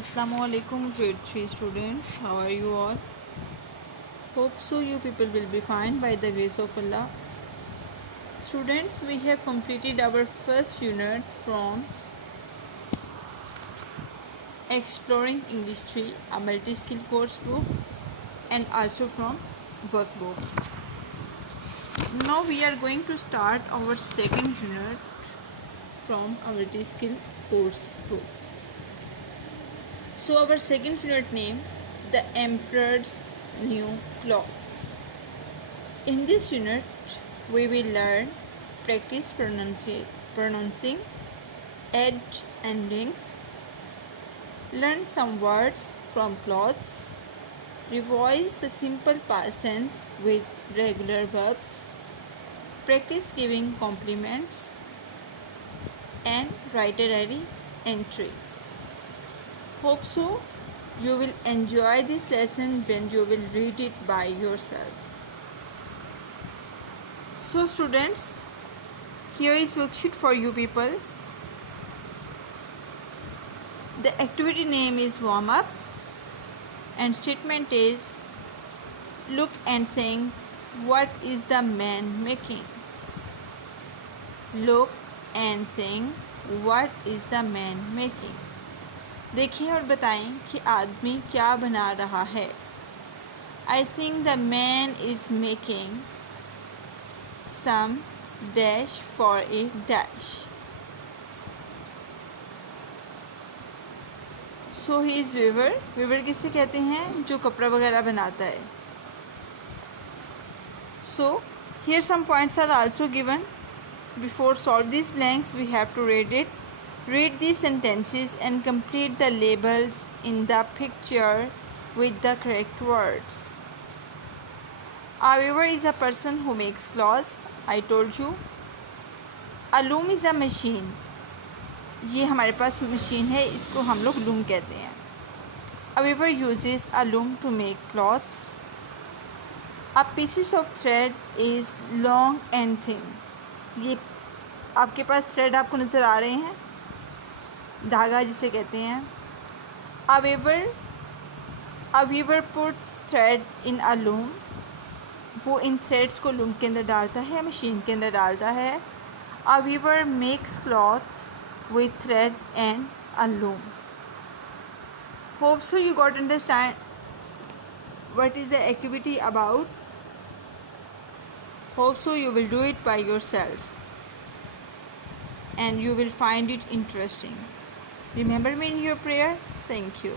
Assalamualaikum grade 3 students, how are you all? Hope so you people will be fine by the grace of Allah. Students, we have completed our first unit from Exploring English 3, a multi-skill course book, and also from workbook. Now we are going to start our second unit from a multi-skill course book. So our second unit name, The Emperor's New Clothes. In this unit, we will learn, practice pronouncing edge endings, learn some words from clothes, revise the simple past tense with regular verbs, practice giving compliments, and write a diary entry. Hope so you will enjoy this lesson when you will read it by yourself. So students, here is worksheet for you people. The activity name is warm up and statement is look and think, what is the man making? Look and think, what is the man making? देखें और बताएं कि आदमी क्या बना रहा है. I think the man is making some dash for a dash. So he is weaver. Weaver किसे कहते हैं? जो कपड़ा वगैरह बनाता है. So here some points are also given. Before solve these blanks, we have to read it. Read these sentences and complete the labels in the picture with the correct words. A weaver is a person who makes clothes. I told you. A loom is a machine. ये हमारे पास machine है, इसको हम लोग loom कहते हैं. A weaver uses a loom to make clothes. A pieces of thread is long and thin. ये आपके पास thread आपको नज़र आ रहे हैं, धागा जिसे कहते हैं. A weaver puts thread in a loom. वो इन threads को loom के अंदर डालता है, मशीन के अंदर डालता है. A weaver makes cloth with thread and a loom. Hope so you got understand what is the activity about. Hope so you will do it by yourself and you will find it interesting. Remember me in your prayer. Thank you.